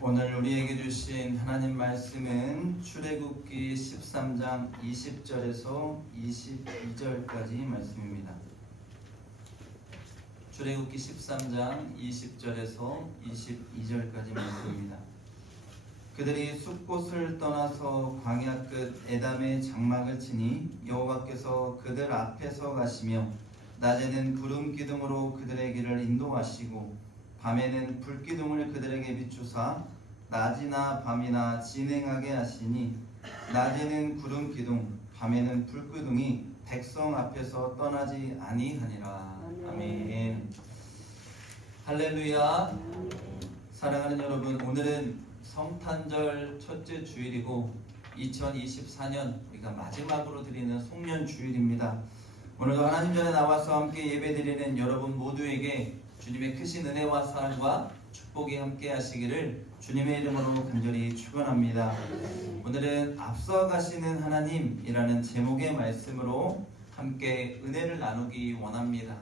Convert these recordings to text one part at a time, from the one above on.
오늘 우리에게 주신 하나님 말씀은 출애굽기 13장 20절에서 22절까지 말씀입니다. 출애굽기 13장 20절에서 22절까지 말씀입니다. 그들이 숲곳을 떠나서 광야 끝 에담의 장막을 치니 여호와께서 그들 앞에서 가시며 낮에는 구름 기둥으로 그들의 길을 인도하시고 밤에는 불기둥을 그들에게 비추사 낮이나 밤이나 진행하게 하시니 낮에는 구름 기둥 밤에는 불기둥이 백성 앞에서 떠나지 아니하니라. 아멘. 할렐루야. 사랑하는 여러분, 오늘은 성탄절 첫째 주일이고 2024년 우리가 마지막으로 드리는 송년 주일입니다. 오늘도 하나님 전에 나와서 함께 예배드리는 여러분 모두에게 주님의 크신 은혜와 사랑과 축복이 함께 하시기를 주님의 이름으로 간절히 축원합니다. 오늘은 앞서 가시는 하나님이라는 제목의 말씀으로 함께 은혜를 나누기 원합니다.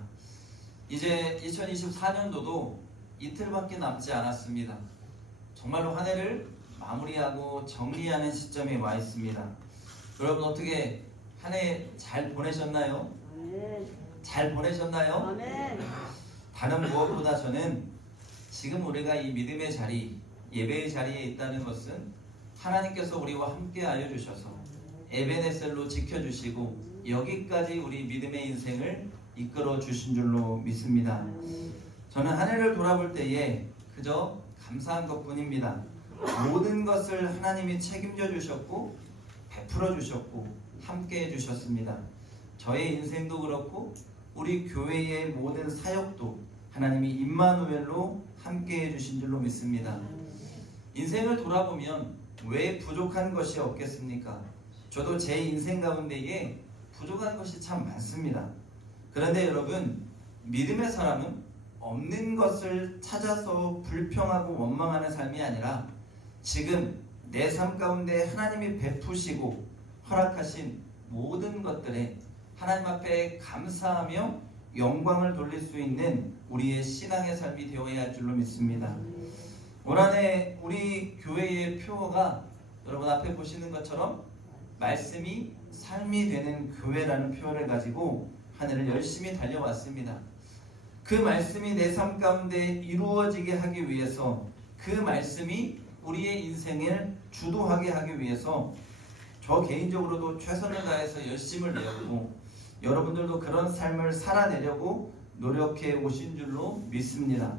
이제 2024년도도 이틀밖에 남지 않았습니다. 정말로 한 해를 마무리하고 정리하는 시점에 와 있습니다. 여러분 어떻게 한 해 잘 보내셨나요? 잘 보내셨나요? 아멘. 다른 무엇보다 저는 지금 우리가 이 믿음의 자리, 예배의 자리에 있다는 것은 하나님께서 우리와 함께하여 주셔서 에베네셀로 지켜주시고 여기까지 우리 믿음의 인생을 이끌어 주신 줄로 믿습니다. 저는 한 해를 돌아볼 때에 그저 감사한 것뿐입니다. 모든 것을 하나님이 책임져 주셨고 베풀어 주셨고 함께해 주셨습니다. 저의 인생도 그렇고 우리 교회의 모든 사역도 하나님이 임마누엘로 함께해 주신 줄로 믿습니다. 인생을 돌아보면 왜 부족한 것이 없겠습니까? 저도 제 인생 가운데에 부족한 것이 참 많습니다. 그런데 여러분, 믿음의 사람은 없는 것을 찾아서 불평하고 원망하는 삶이 아니라 지금 내 삶 가운데 하나님이 베푸시고 허락하신 모든 것들에 하나님 앞에 감사하며 영광을 돌릴 수 있는 우리의 신앙의 삶이 되어야 할 줄로 믿습니다. 올 한해 우리 교회의 표어가 여러분 앞에 보시는 것처럼 말씀이 삶이 되는 교회라는 표어를 가지고 한 해를 열심히 달려왔습니다. 그 말씀이 내 삶 가운데 이루어지게 하기 위해서, 그 말씀이 우리의 인생을 주도하게 하기 위해서 저 개인적으로도 최선을 다해서 열심을 내었고 여러분들도 그런 삶을 살아내려고 노력해 오신 줄로 믿습니다.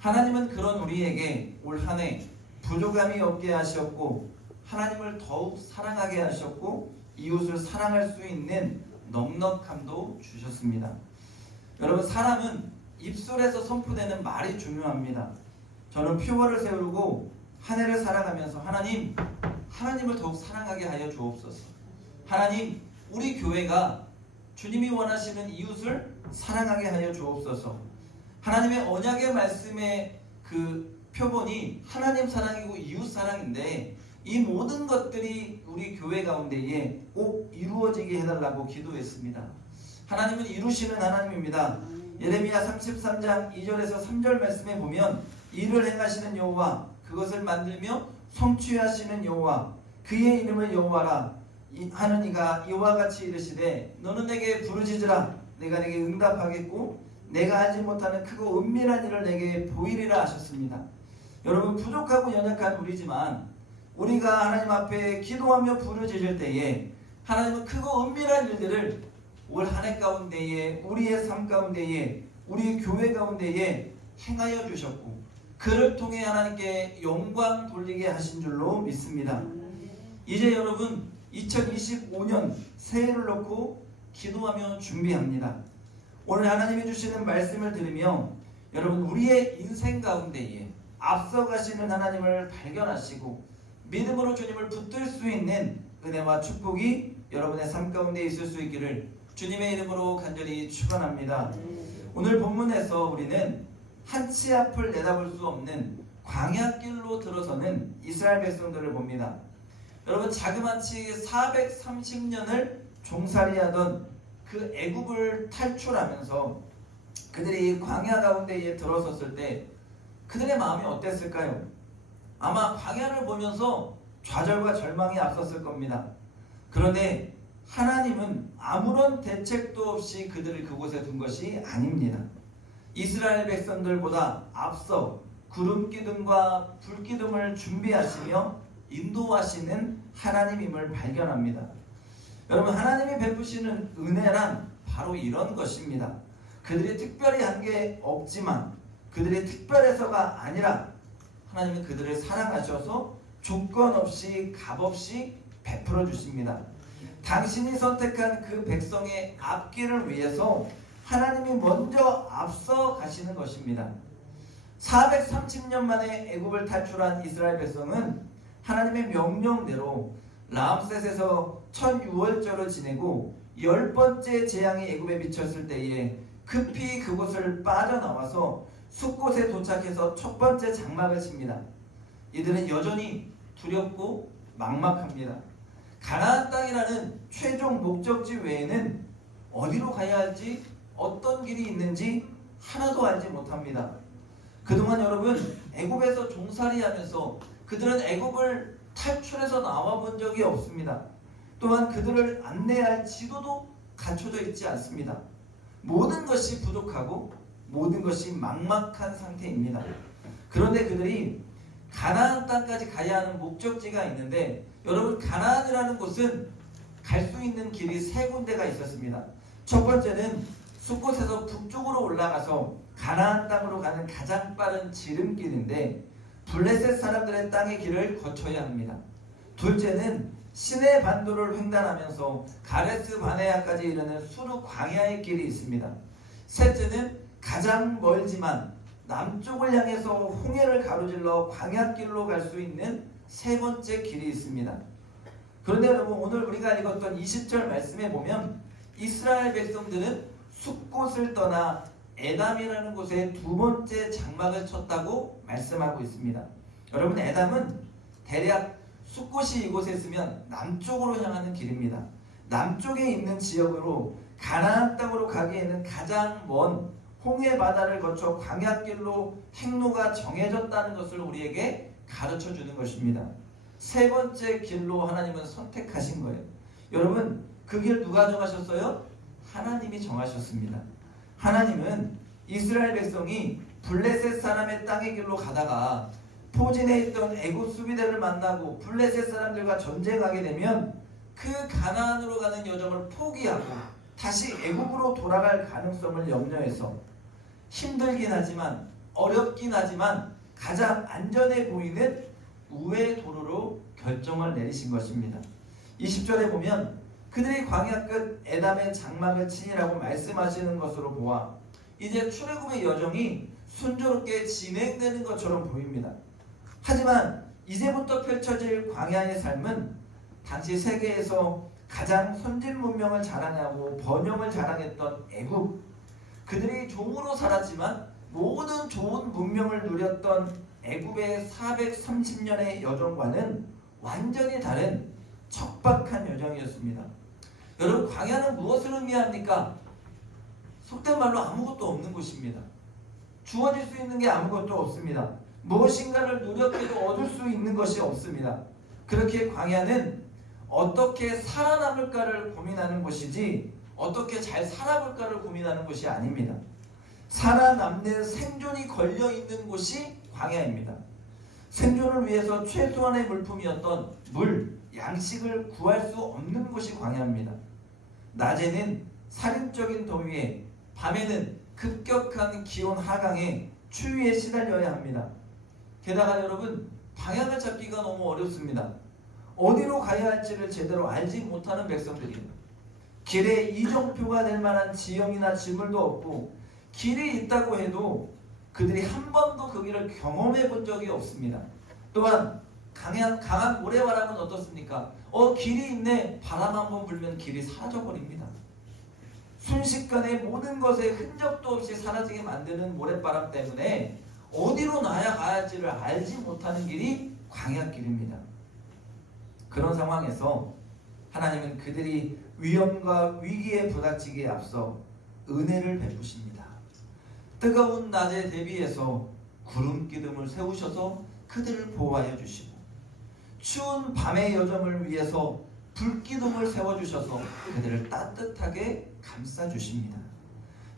하나님은 그런 우리에게 올 한 해 부족함이 없게 하셨고 하나님을 더욱 사랑하게 하셨고 이웃을 사랑할 수 있는 넉넉함도 주셨습니다. 여러분, 사람은 입술에서 선포되는 말이 중요합니다. 저는 표어를 세우고 한 해를 살아가면서 하나님을 더욱 사랑하게 하여 주옵소서. 하나님, 우리 교회가 주님이 원하시는 이웃을 사랑하게 하여 주옵소서. 하나님의 언약의 말씀의 그 표본이 하나님 사랑이고 이웃 사랑인데 이 모든 것들이 우리 교회 가운데에 꼭 이루어지게 해달라고 기도했습니다. 하나님은 이루시는 하나님입니다. 예레미야 33장 2절에서 3절 말씀에 보면 일을 행하시는 여호와, 그것을 만들며 성취하시는 여호와, 그의 이름을 여호와라 하는 이가 이와 같이 이르시되 너는 내게 부르짖으라 내가 내게 응답하겠고 내가 하지 못하는 크고 은밀한 일을 내게 보이리라 하셨습니다. 여러분, 부족하고 연약한 우리지만 우리가 하나님 앞에 기도하며 부르짖을 때에 하나님은 크고 은밀한 일들을 올 한 해 가운데에 우리의 삶 가운데에 우리 교회 가운데에 행하여 주셨고 그를 통해 하나님께 영광 돌리게 하신 줄로 믿습니다. 이제 여러분 2025년 새해를 놓고 기도하며 준비합니다. 오늘 하나님이 주시는 말씀을 들으며 여러분 우리의 인생 가운데에 앞서가시는 하나님을 발견하시고 믿음으로 주님을 붙들 수 있는 은혜와 축복이 여러분의 삶 가운데 있을 수 있기를 주님의 이름으로 간절히 축원합니다. 오늘 본문에서 우리는 한치 앞을 내다볼 수 없는 광야길로 들어서는 이스라엘 백성들을 봅니다. 여러분, 자그마치 430년을 종살이하던 그 애굽을 탈출하면서 그들이 광야 가운데에 들어섰을 때 그들의 마음이 어땠을까요? 아마 광야를 보면서 좌절과 절망이 앞섰을 겁니다. 그런데 하나님은 아무런 대책도 없이 그들을 그곳에 둔 것이 아닙니다. 이스라엘 백성들보다 앞서 구름 기둥과 불 기둥을 준비하시며 인도하시는 하나님임을 발견합니다. 여러분, 하나님이 베푸시는 은혜란 바로 이런 것입니다. 그들이 특별히 한 게 없지만 그들이 특별해서가 아니라 하나님은 그들을 사랑하셔서 조건 없이 값없이 베풀어 주십니다. 당신이 선택한 그 백성의 앞길을 위해서 하나님이 먼저 앞서 가시는 것입니다. 430년 만에 애굽을 탈출한 이스라엘 백성은 하나님의 명령대로 라암셋에서 첫 유월절을 지내고 10번째 재앙이 애굽에 미쳤을 때에 급히 그곳을 빠져나와서 숫곳에 도착해서 첫 번째 장막을 칩니다. 이들은 여전히 두렵고 막막합니다. 가나안 땅이라는 최종 목적지 외에는 어디로 가야 할지, 어떤 길이 있는지 하나도 알지 못합니다. 그동안 여러분, 애굽에서 종살이하면서 그들은 애굽을 탈출해서 나와 본 적이 없습니다. 또한 그들을 안내할 지도도 갖춰져 있지 않습니다. 모든 것이 부족하고 모든 것이 막막한 상태입니다. 그런데 그들이 가나안 땅까지 가야 하는 목적지가 있는데, 여러분, 가나안이라는 곳은 갈 수 있는 길이 세 군데가 있었습니다. 첫 번째는 숫곳에서 북쪽으로 올라가서 가나안 땅으로 가는 가장 빠른 지름길인데 블레셋 사람들의 땅의 길을 거쳐야 합니다. 둘째는 시내 반도를 횡단하면서 가데스 바네아까지 이르는 수르 광야의 길이 있습니다. 셋째는 가장 멀지만 남쪽을 향해서 홍해를 가로질러 광야길로 갈 수 있는 세 번째 길이 있습니다. 그런데 여러분, 오늘 우리가 읽었던 20절 말씀에 보면 이스라엘 백성들은 숫곳을 떠나 에담이라는 곳에 두 번째 장막을 쳤다고 말씀하고 있습니다. 여러분, 에담은 대략 숫곳이 이곳에 있으면 남쪽으로 향하는 길입니다. 남쪽에 있는 지역으로 가나안 땅으로 가기에는 가장 먼 홍해 바다를 거쳐 광야길로 행로가 정해졌다는 것을 우리에게 가르쳐 주는 것입니다. 세 번째 길로 하나님은 선택하신 거예요. 여러분, 그 길 누가 정하셨어요? 하나님이 정하셨습니다. 하나님은 이스라엘 백성이 블레셋 사람의 땅의 길로 가다가 포진해 있던 애굽 수비대를 만나고 블레셋 사람들과 전쟁하게 되면 그 가나안으로 가는 여정을 포기하고 다시 애굽으로 돌아갈 가능성을 염려해서 힘들긴 하지만, 어렵긴 하지만 가장 안전해 보이는 우회 도로로 결정을 내리신 것입니다. 20절에 보면 그들이 광야 끝 에담의 장막을 치니라고 말씀하시는 것으로 보아 이제 출애굽의 여정이 순조롭게 진행되는 것처럼 보입니다. 하지만 이제부터 펼쳐질 광야의 삶은 당시 세계에서 가장 선진 문명을 자랑하고 번영을 자랑했던 애굽, 그들이 종으로 살았지만 모든 좋은 문명을 누렸던 애굽의 430년의 여정과는 완전히 다른 척박한 여정이었습니다. 여러분, 광야는 무엇을 의미합니까? 속된 말로 아무것도 없는 곳입니다. 주어질 수 있는 게 아무것도 없습니다. 무엇인가를 노력해도 얻을 수 있는 것이 없습니다. 그렇게 광야는 어떻게 살아남을까를 고민하는 곳이지 어떻게 잘 살아볼까를 고민하는 곳이 아닙니다. 살아남는 생존이 걸려있는 곳이 광야입니다. 생존을 위해서 최소한의 물품이었던 물, 양식을 구할 수 없는 곳이 광야입니다. 낮에는 살인적인 더위에, 밤에는 급격한 기온 하강에 추위에 시달려야 합니다. 게다가 여러분, 방향을 잡기가 너무 어렵습니다. 어디로 가야 할지를 제대로 알지 못하는 백성들입니다. 길에 이정표가 될 만한 지형이나 지물도 없고, 길이 있다고 해도 그들이 한 번도 그 길을 경험해 본 적이 없습니다. 또한 강한 모래바람은 어떻습니까? 길이 있네. 바람 한번 불면 길이 사라져버립니다. 순식간에 모든 것에 흔적도 없이 사라지게 만드는 모래바람 때문에 어디로 나야 가야지를 알지 못하는 길이 광야길입니다. 그런 상황에서 하나님은 그들이 위험과 위기에 부닥치기에 앞서 은혜를 베푸십니다. 뜨거운 낮에 대비해서 구름 기둥을 세우셔서 그 그들을 보호하여 주시고 추운 밤의 여정을 위해서 불기둥을 세워주셔서 그들을 따뜻하게 감싸주십니다.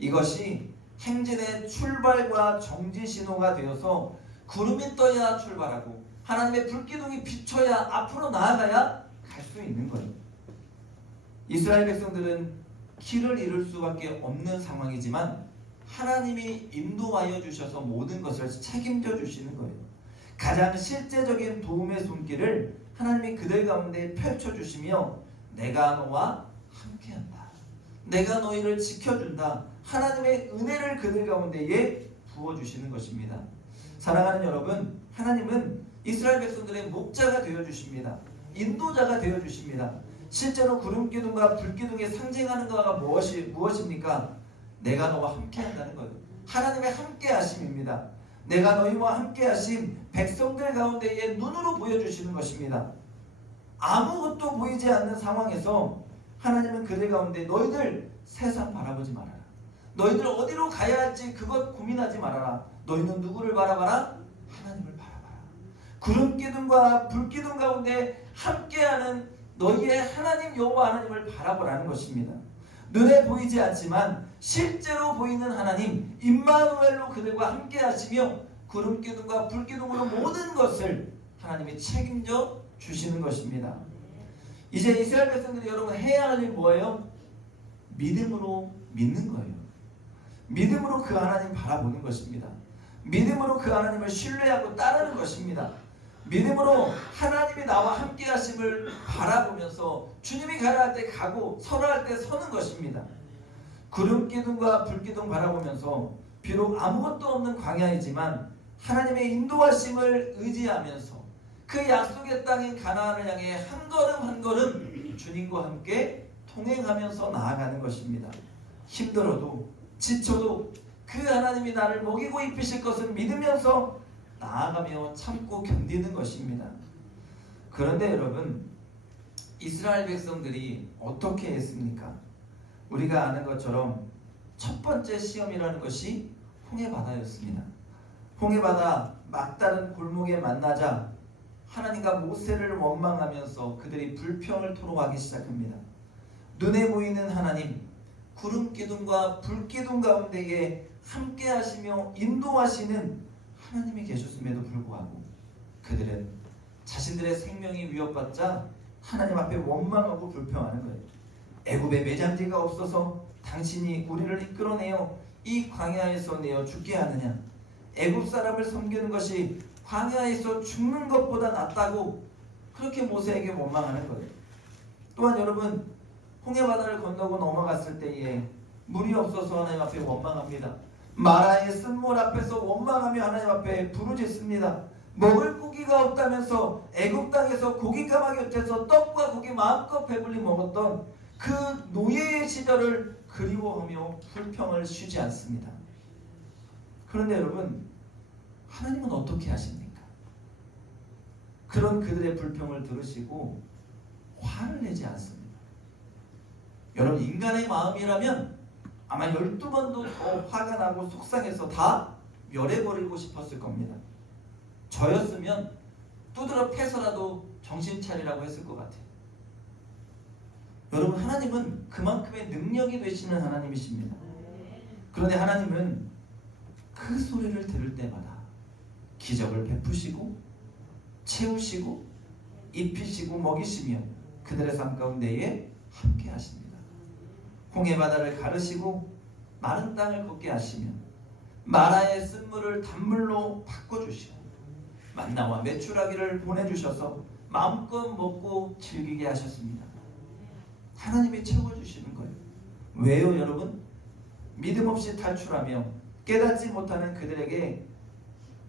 이것이 행진의 출발과 정지 신호가 되어서 구름이 떠야 출발하고 하나님의 불기둥이 비춰야 앞으로 나아가야 갈 수 있는 거예요. 이스라엘 백성들은 길을 잃을 수밖에 없는 상황이지만 하나님이 인도하여 주셔서 모든 것을 책임져 주시는 거예요. 가장 실제적인 도움의 손길을 하나님이 그들 가운데 펼쳐주시며 내가 너와 함께한다. 내가 너희를 지켜준다. 하나님의 은혜를 그들 가운데에 부어주시는 것입니다. 사랑하는 여러분, 하나님은 이스라엘 백성들의 목자가 되어주십니다. 인도자가 되어주십니다. 실제로 구름기둥과 불기둥이 상징하는 거가 무엇입니까? 내가 너와 함께한다는 거예요. 하나님의 함께하심입니다. 내가 너희와 함께하심, 백성들 가운데에 눈으로 보여주시는 것입니다. 아무것도 보이지 않는 상황에서 하나님은 그들 가운데 너희들 세상 바라보지 말아라. 너희들 어디로 가야 할지 그것 고민하지 말아라. 너희는 누구를 바라봐라? 하나님을 바라봐라. 구름기둥과 불기둥 가운데 함께하는 너희의 하나님 여호와 하나님을 바라보라는 것입니다. 눈에 보이지 않지만 실제로 보이는 하나님 임마누엘로 그들과 함께 하시며 구름기둥과 불기둥으로 모든 것을 하나님이 책임져 주시는 것입니다. 이제 이스라엘 백성들이 여러분 해야 할 일이 뭐예요? 믿음으로 믿는 거예요. 믿음으로 그 하나님 바라보는 것입니다. 믿음으로 그 하나님을 신뢰하고 따르는 것입니다. 믿음으로 하나님이 나와 함께 하심을 바라보면서 주님이 가라 할 때 가고 서라 할 때 서는 것입니다. 구름기둥과 불기둥 바라보면서 비록 아무것도 없는 광야이지만 하나님의 인도하심을 의지하면서 그 약속의 땅인 가나안을 향해 한 걸음 한 걸음 주님과 함께 통행하면서 나아가는 것입니다. 힘들어도 지쳐도 그 하나님이 나를 먹이고 입히실 것을 믿으면서 나아가며 참고 견디는 것입니다. 그런데 여러분, 이스라엘 백성들이 어떻게 했습니까? 우리가 아는 것처럼 첫 번째 시험이라는 것이 홍해바다였습니다. 홍해바다 막다른 골목에 만나자 하나님과 모세를 원망하면서 그들이 불평을 토로하기 시작합니다. 눈에 보이는 하나님, 구름기둥과 불기둥 가운데에 함께 하시며 인도하시는 하나님이 계셨음에도 불구하고 그들은 자신들의 생명이 위협받자 하나님 앞에 원망하고 불평하는 거예요. 애굽에 매장지가 없어서 당신이 우리를 이끌어내어 이 광야에서 내어 죽게 하느냐? 애굽 사람을 섬기는 것이 광야에서 죽는 것보다 낫다고 그렇게 모세에게 원망하는 거예요. 또한 여러분, 홍해바다를 건너고 넘어갔을 때에 물이 없어서 하나님 앞에 원망합니다. 마라의 쓴물 앞에서 원망하며 하나님 앞에 부르짖습니다. 먹을 고기가 없다면서 애굽 땅에서 고기가마 곁에서 떡과 고기 마음껏 배불리 먹었던 그 노예의 시절을 그리워하며 불평을 쉬지 않습니다. 그런데 여러분, 하나님은 어떻게 하십니까? 그런 그들의 불평을 들으시고 화를 내지 않습니다. 여러분, 인간의 마음이라면 아마 12번도 더 화가 나고 속상해서 다 멸해버리고 싶었을 겁니다. 저였으면 두드러 패서라도 정신 차리라고 했을 것 같아요. 여러분, 하나님은 그만큼의 능력이 되시는 하나님이십니다. 그런데 하나님은 그 소리를 들을 때마다 기적을 베푸시고 채우시고 입히시고 먹이시며 그들의 삶 가운데에 함께 하십니다. 홍해바다를 가르시고 마른 땅을 걷게 하시며 마라의 쓴물을 단물로 바꿔주시고 만나와 메추라기를 보내주셔서 마음껏 먹고 즐기게 하셨습니다. 하나님이 채워주시는 거예요. 왜요 여러분? 믿음 없이 탈출하며 깨닫지 못하는 그들에게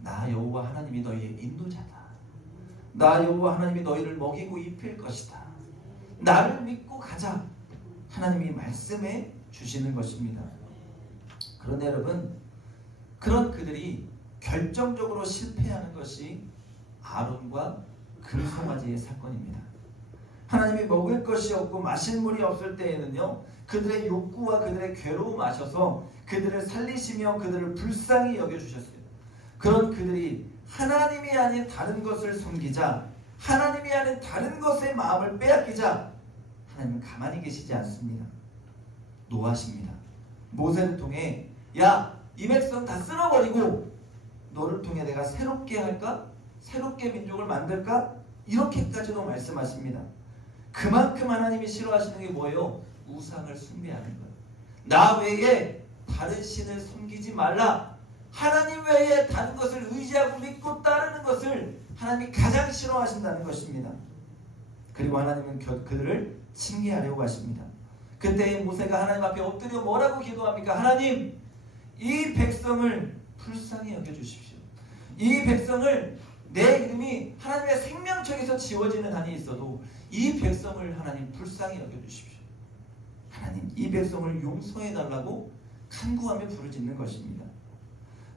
나 여호와 하나님이 너희의 인도자다. 나 여호와 하나님이 너희를 먹이고 입힐 것이다. 나를 믿고 가자. 하나님이 말씀해 주시는 것입니다. 그런데 여러분, 그런 그들이 결정적으로 실패하는 것이 아론과 금송아지의 사건입니다. 하나님이 먹을 것이 없고 마실 물이 없을 때에는요, 그들의 욕구와 그들의 괴로움 아셔서 그들을 살리시며 그들을 불쌍히 여겨주셨어요. 그런 그들이 하나님이 아닌 다른 것을 섬기자, 하나님이 아닌 다른 것의 마음을 빼앗기자 하나님은 가만히 계시지 않습니다. 노하십니다. 모세를 통해 야, 이 백성 다 쓸어버리고 너를 통해 내가 새롭게 할까? 새롭게 민족을 만들까? 이렇게까지도 말씀하십니다. 그만큼 하나님이 싫어하시는 게 뭐예요? 우상을 숭배하는 거예요. 나 외에 다른 신을 섬기지 말라. 하나님 외에 다른 것을 의지하고 믿고 따르는 것을 하나님이 가장 싫어하신다는 것입니다. 그리고 하나님은 그들을 징계하려고 하십니다. 그때 모세가 하나님 앞에 엎드려 뭐라고 기도합니까? 하나님, 이 백성을 불쌍히 여겨주십시오. 이 백성을 내 이름이 하나님의 생명책에서 지워지는 한이 있어도 이 백성을 하나님 불쌍히 여겨주십시오. 하나님, 이 백성을 용서해달라고 간구하며 부르짖는 것입니다.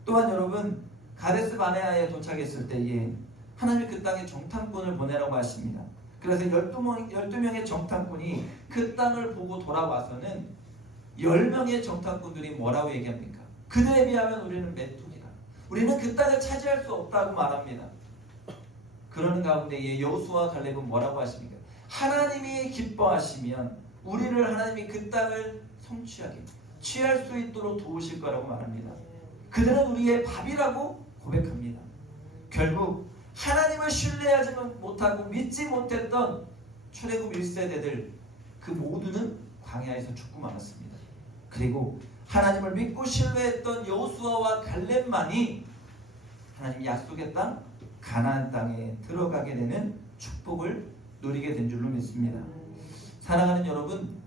또한 여러분, 가데스 바네아에 도착했을 때에 하나님이 그 땅에 정탐꾼을 보내라고 하십니다. 그래서 12명의 정탐꾼이 그 땅을 보고 돌아와서는 10명의 정탐꾼들이 뭐라고 얘기합니까? 그들에 비하면 우리는 메뚜기다. 우리는 그 땅을 차지할 수 없다고 말합니다. 그러는 가운데 여호수아와 갈렙은 뭐라고 하십니까? 하나님이 기뻐하시면 우리를 하나님이 그 땅을 성취하게 취할 수 있도록 도우실 거라고 말합니다. 그들은 우리의 밥이라고 고백합니다. 결국 하나님을 신뢰하지 못하고 믿지 못했던 출애굽 1세대들 그 모두는 광야에서 죽고 말았습니다. 그리고 하나님을 믿고 신뢰했던 여호수아와 갈렙만이 하나님 약속의 땅 가나안 땅에 들어가게 되는 축복을 누리게 된 줄로 믿습니다. 사랑하는 여러분,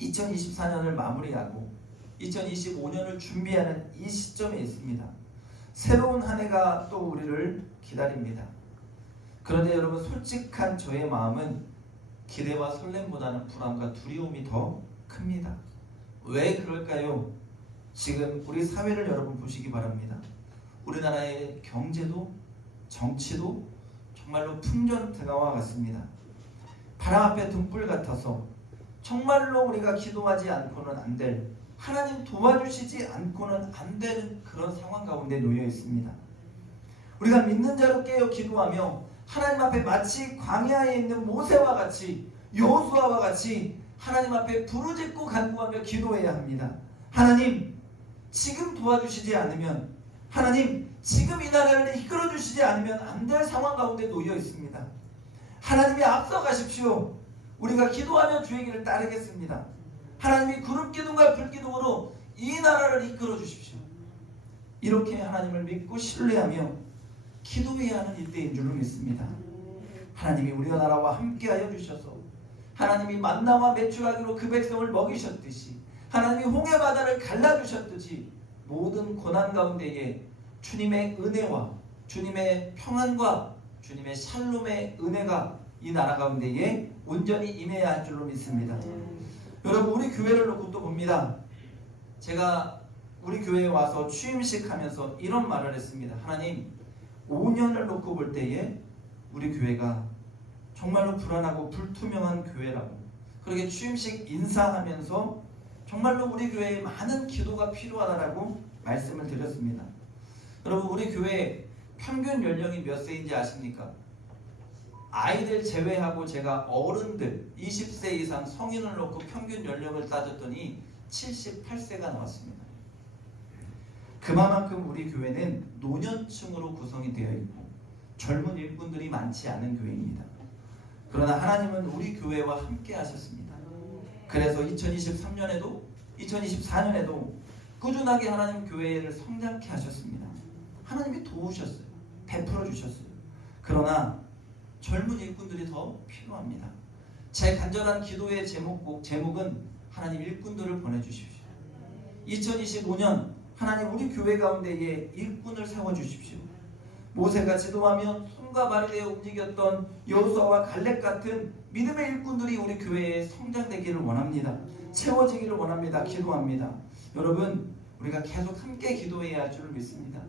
2024년을 마무리하고 2025년을 준비하는 이 시점에 있습니다. 새로운 한 해가 또 우리를 기다립니다. 그런데 여러분, 솔직한 저의 마음은 기대와 설렘보다는 불안과 두려움이 더 큽니다. 왜 그럴까요? 지금 우리 사회를 여러분 보시기 바랍니다. 우리나라의 경제도 정치도 정말로 풍전등화와 같습니다. 바람 앞에 등불 같아서 정말로 우리가 기도하지 않고는 안 될, 하나님 도와주시지 않고는 안 되는 그런 상황 가운데 놓여 있습니다. 우리가 믿는 자로 깨어 기도하며 하나님 앞에 마치 광야에 있는 모세와 같이, 여호수아와 같이 하나님 앞에 부르짖고 간구하며 기도해야 합니다. 하나님, 지금 도와주시지 않으면, 하나님, 지금 이 나라를 이끌어 주시지 않으면 안 될 상황 가운데 놓여 있습니다. 하나님이 앞서가십시오. 우리가 기도하며 주의 길을 따르겠습니다. 하나님이 구름기둥과 불기둥으로 이 나라를 이끌어 주십시오. 이렇게 하나님을 믿고 신뢰하며 기도해야 하는 이때인 줄로 믿습니다. 하나님이 우리나라와 함께하여 주셔서 하나님이 만나와 메추라기로 그 백성을 먹이셨듯이, 하나님이 홍해바다를 갈라주셨듯이 모든 고난 가운데에 주님의 은혜와 주님의 평안과 주님의 샬롬의 은혜가 이 나라 가운데에 온전히 임해야 할 줄로 믿습니다. 여러분, 우리 교회를 놓고 또 봅니다. 제가 우리 교회에 와서 취임식 하면서 이런 말을 했습니다. 하나님, 5년을 놓고 볼 때에 우리 교회가 정말로 불안하고 불투명한 교회라고, 그렇게 취임식 인사하면서 정말로 우리 교회에 많은 기도가 필요하다라고 말씀을 드렸습니다. 여러분, 우리 교회 평균 연령이 몇 세인지 아십니까? 아이들 제외하고 제가 어른들 20세 이상 성인을 놓고 평균 연령을 따졌더니 78세가 나왔습니다. 그만큼 우리 교회는 노년층으로 구성이 되어 있고 젊은 일꾼들이 많지 않은 교회입니다. 그러나 하나님은 우리 교회와 함께 하셨습니다. 그래서 2023년에도 2024년에도 꾸준하게 하나님 교회를 성장케 하셨습니다. 하나님이 도우셨어요. 베풀어 주셨어요. 그러나 젊은 일꾼들이 더 필요합니다. 제 간절한 기도의 제목은 하나님 일꾼들을 보내주십시오. 2025년 하나님 우리 교회 가운데에 일꾼을 세워주십시오. 모세가 지도하며 손과 발이 되어 움직였던 여호수아와 갈렙 같은 믿음의 일꾼들이 우리 교회에 성장되기를 원합니다. 채워지기를 원합니다. 기도합니다. 여러분, 우리가 계속 함께 기도해야 할 줄 믿습니다.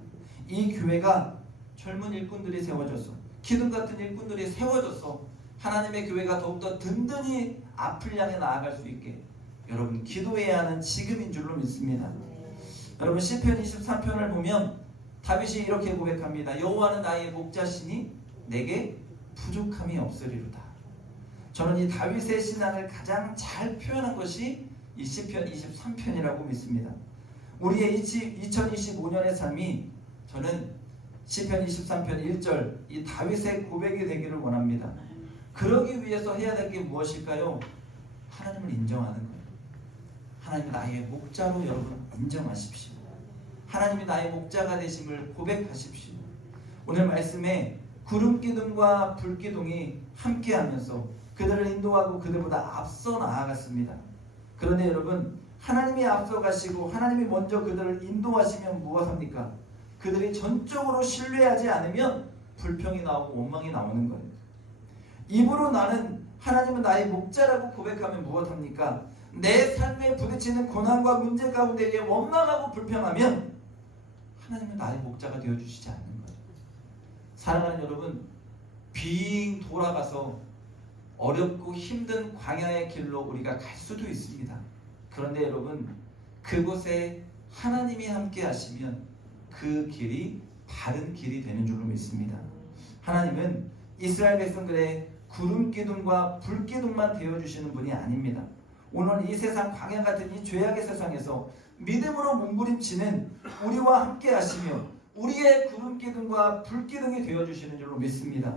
이 교회가 젊은 일꾼들이 세워져서, 기둥 같은 일꾼들이 세워져서 하나님의 교회가 더욱더 든든히 앞을 향해 나아갈 수 있게 여러분 기도해야 하는 지금인 줄로 믿습니다. 여러분, 시편 23편을 보면 다윗이 이렇게 고백합니다. 여호와는 나의 목자시니 내게 부족함이 없으리로다. 저는 이 다윗의 신앙을 가장 잘 표현한 것이 이 시편 23편이라고 믿습니다. 우리의 2025년의 삶이 저는 시편 23편 1절 이 다윗의 고백이 되기를 원합니다. 그러기 위해서 해야 될 게 무엇일까요? 하나님을 인정하는 거예요. 하나님이 나의 목자로 여러분 인정하십시오. 하나님이 나의 목자가 되심을 고백하십시오. 오늘 말씀에 구름기둥과 불기둥이 함께하면서 그들을 인도하고 그들보다 앞서 나아갔습니다. 그런데 여러분, 하나님이 앞서 가시고 하나님이 먼저 그들을 인도하시면 무엇합니까? 그들이 전적으로 신뢰하지 않으면 불평이 나오고 원망이 나오는 거예요. 입으로 나는 하나님은 나의 목자라고 고백하면 무엇합니까? 내 삶에 부딪히는 고난과 문제 가운데에 원망하고 불평하면 하나님은 나의 목자가 되어주시지 않는 거예요. 사랑하는 여러분, 빙 돌아가서 어렵고 힘든 광야의 길로 우리가 갈 수도 있습니다. 그런데 여러분, 그곳에 하나님이 함께 하시면 그 길이 바른 길이 되는 줄로 믿습니다. 하나님은 이스라엘 백성들의 구름기둥과 불기둥만 되어주시는 분이 아닙니다. 오늘 이 세상 광야 같은 이 죄악의 세상에서 믿음으로 몸부림치는 우리와 함께 하시며 우리의 구름기둥과 불기둥이 되어주시는 줄로 믿습니다.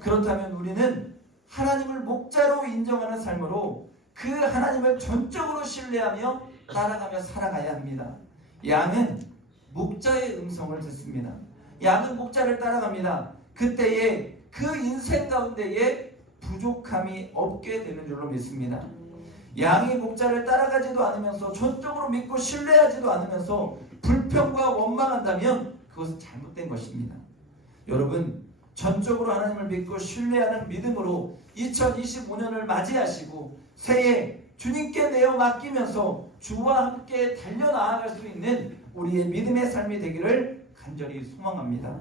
그렇다면 우리는 하나님을 목자로 인정하는 삶으로 그 하나님을 전적으로 신뢰하며 따라가며 살아가야 합니다. 양은 목자의 음성을 듣습니다. 양은 목자를 따라갑니다. 그때에 그 인생 가운데에 부족함이 없게 되는 줄로 믿습니다. 양이 목자를 따라가지도 않으면서 전적으로 믿고 신뢰하지도 않으면서 불평과 원망한다면 그것은 잘못된 것입니다. 여러분, 전적으로 하나님을 믿고 신뢰하는 믿음으로 2025년을 맞이하시고 새해 주님께 내어 맡기면서 주와 함께 달려나아갈 수 있는 우리의 믿음의 삶이 되기를 간절히 소망합니다.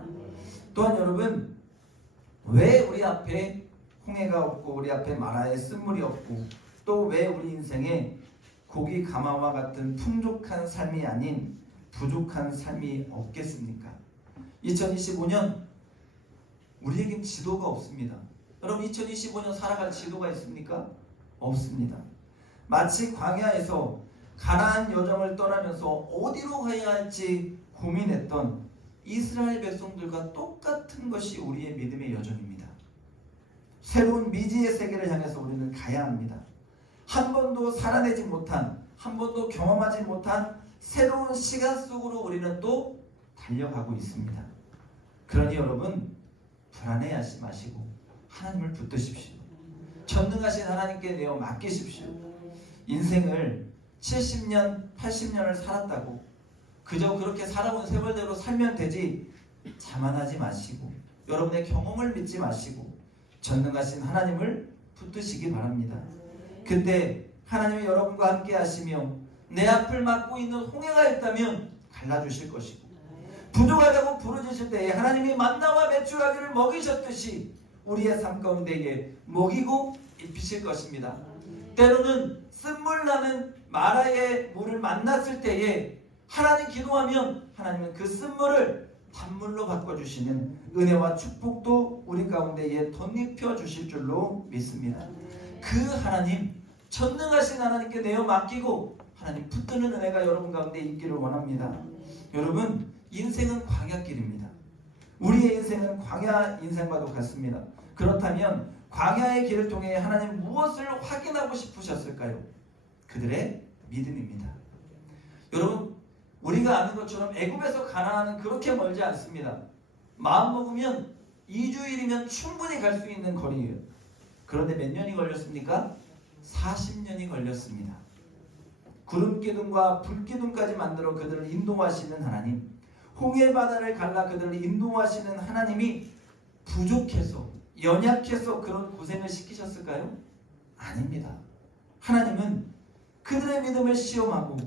또한 여러분, 왜 우리 앞에 홍해가 없고 우리 앞에 마라의 쓴물이 없고 또 왜 우리 인생에 고기 가마와 같은 풍족한 삶이 아닌 부족한 삶이 없겠습니까? 2025년 우리에겐 지도가 없습니다. 여러분, 2025년 살아갈 지도가 있습니까? 없습니다. 마치 광야에서 가나안 여정을 떠나면서 어디로 가야 할지 고민했던 이스라엘 백성들과 똑같은 것이 우리의 믿음의 여정입니다. 새로운 미지의 세계를 향해서 우리는 가야 합니다. 한 번도 살아내지 못한, 한 번도 경험하지 못한 새로운 시간 속으로 우리는 또 달려가고 있습니다. 그러니 여러분, 불안해하지 마시고 하나님을 붙드십시오. 전능하신 하나님께 내어 맡기십시오. 인생을 70년, 80년을 살았다고 그저 그렇게 살아온 세월대로 살면 되지 자만하지 마시고 여러분의 경험을 믿지 마시고 전능하신 하나님을 붙드시기 바랍니다. 그때 하나님이 여러분과 함께 하시며 내 앞을 막고 있는 홍해가 있다면 갈라주실 것이고 부족하다고 부르짖을 때에 하나님이 만나와 메추라기를 먹이셨듯이 우리의 삶 가운데에 먹이고 입히실 것입니다. 때로는 쓴물 나는 마라의 물을 만났을 때에 하나님 기도하면 하나님은 그 쓴물을 단물로 바꿔주시는 은혜와 축복도 우리 가운데에 덧입혀 주실 줄로 믿습니다. 그 하나님, 전능하신 하나님께 내어 맡기고 하나님 붙드는 은혜가 여러분 가운데 있기를 원합니다. 여러분, 인생은 광야길입니다. 우리의 인생은 광야 인생과도 같습니다. 그렇다면 광야의 길을 통해 하나님 무엇을 확인하고 싶으셨을까요? 그들의 믿음입니다. 여러분, 우리가 아는 것처럼 애굽에서 가나안은 그렇게 멀지 않습니다. 마음 먹으면 2주일이면 충분히 갈 수 있는 거리예요. 그런데 몇 년이 걸렸습니까? 40년이 걸렸습니다. 구름기둥과 불기둥까지 만들어 그들을 인도하시는 하나님, 홍해 바다를 갈라 그들을 인도하시는 하나님이 부족해서, 연약해서 그런 고생을 시키셨을까요? 아닙니다. 하나님은 그들의 믿음을 시험하고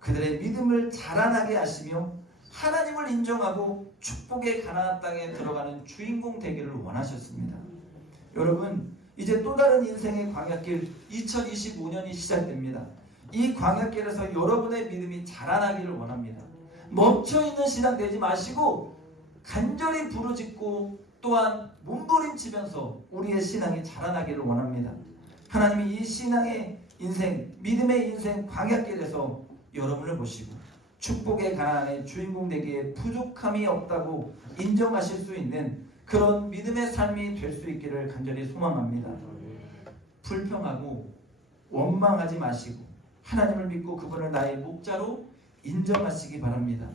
그들의 믿음을 자라나게 하시며 하나님을 인정하고 축복의 가나안 땅에 들어가는 주인공 되기를 원하셨습니다. 여러분, 이제 또 다른 인생의 광야길 2025년이 시작됩니다. 이 광야길에서 여러분의 믿음이 자라나기를 원합니다. 멈춰있는 신앙 되지 마시고 간절히 부르짖고 또한 몸부림치면서 우리의 신앙이 자라나기를 원합니다. 하나님이 이 신앙의 인생, 믿음의 인생 광야길에서 여러분을 보시고 축복의 가난의 주인공 되기에 부족함이 없다고 인정하실 수 있는 그런 믿음의 삶이 될 수 있기를 간절히 소망합니다. 불평하고 원망하지 마시고 하나님을 믿고 그분을 나의 목자로 인정하시기 바랍니다.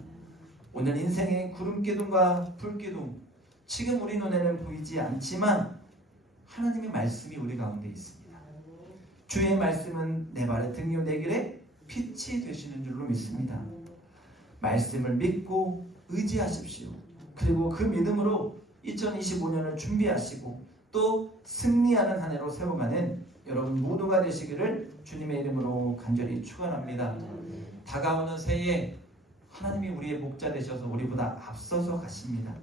오늘 인생의 구름기둥과 불기둥, 지금 우리 눈에는 보이지 않지만 하나님의 말씀이 우리 가운데 있습니다. 주의 말씀은 내 발의 등이요 내 길에 빛이 되시는 줄로 믿습니다. 말씀을 믿고 의지하십시오. 그리고 그 믿음으로 2025년을 준비하시고 또 승리하는 한 해로 세워가는 여러분 모두가 되시기를 주님의 이름으로 간절히 축원합니다. 다가오는 새해 하나님이 우리의 목자 되셔서 우리보다 앞서서 가십니다.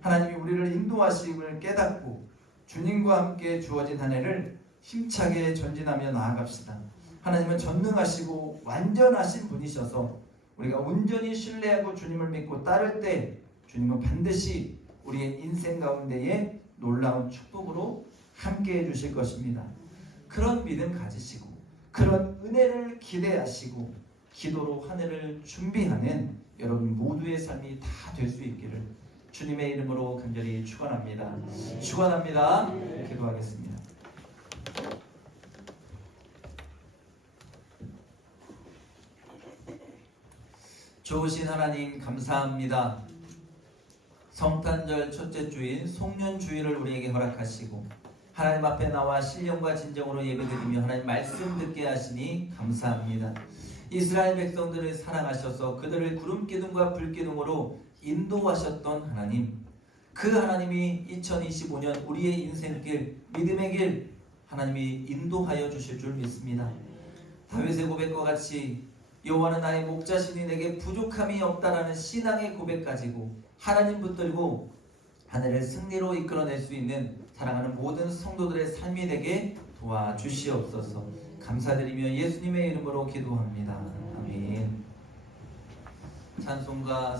하나님이 우리를 인도하심을 깨닫고 주님과 함께 주어진 한 해를 힘차게 전진하며 나아갑시다. 하나님은 전능하시고 완전하신 분이셔서 우리가 온전히 신뢰하고 주님을 믿고 따를 때 주님은 반드시 우리의 인생 가운데에 놀라운 축복으로 함께 해주실 것입니다. 그런 믿음 가지시고 그런 은혜를 기대하시고 기도로 한 해를 준비하는 여러분 모두의 삶이 다 될 수 있기를 주님의 이름으로 간절히 축원합니다. 축원합니다. 기도하겠습니다. 좋으신 하나님 감사합니다. 성탄절 첫째 주인 송년주일을 우리에게 허락하시고 하나님 앞에 나와 신령과 진정으로 예배드리며 하나님 말씀 듣게 하시니 감사합니다. 이스라엘 백성들을 사랑하셔서 그들을 구름기둥과 불기둥으로 인도하셨던 하나님, 그 하나님이 2025년 우리의 인생길, 믿음의 길 하나님이 인도하여 주실 줄 믿습니다. 다윗의 고백과 같이 여호와는 나의 목자시니 내게 부족함이 없다라는 신앙의 고백 가지고 하나님 붙들고 한 해를 승리로 이끌어낼 수 있는 사랑하는 모든 성도들의 삶이 되게 도와주시옵소서. 감사드리며 예수님의 이름으로 기도합니다. 아멘. 찬송가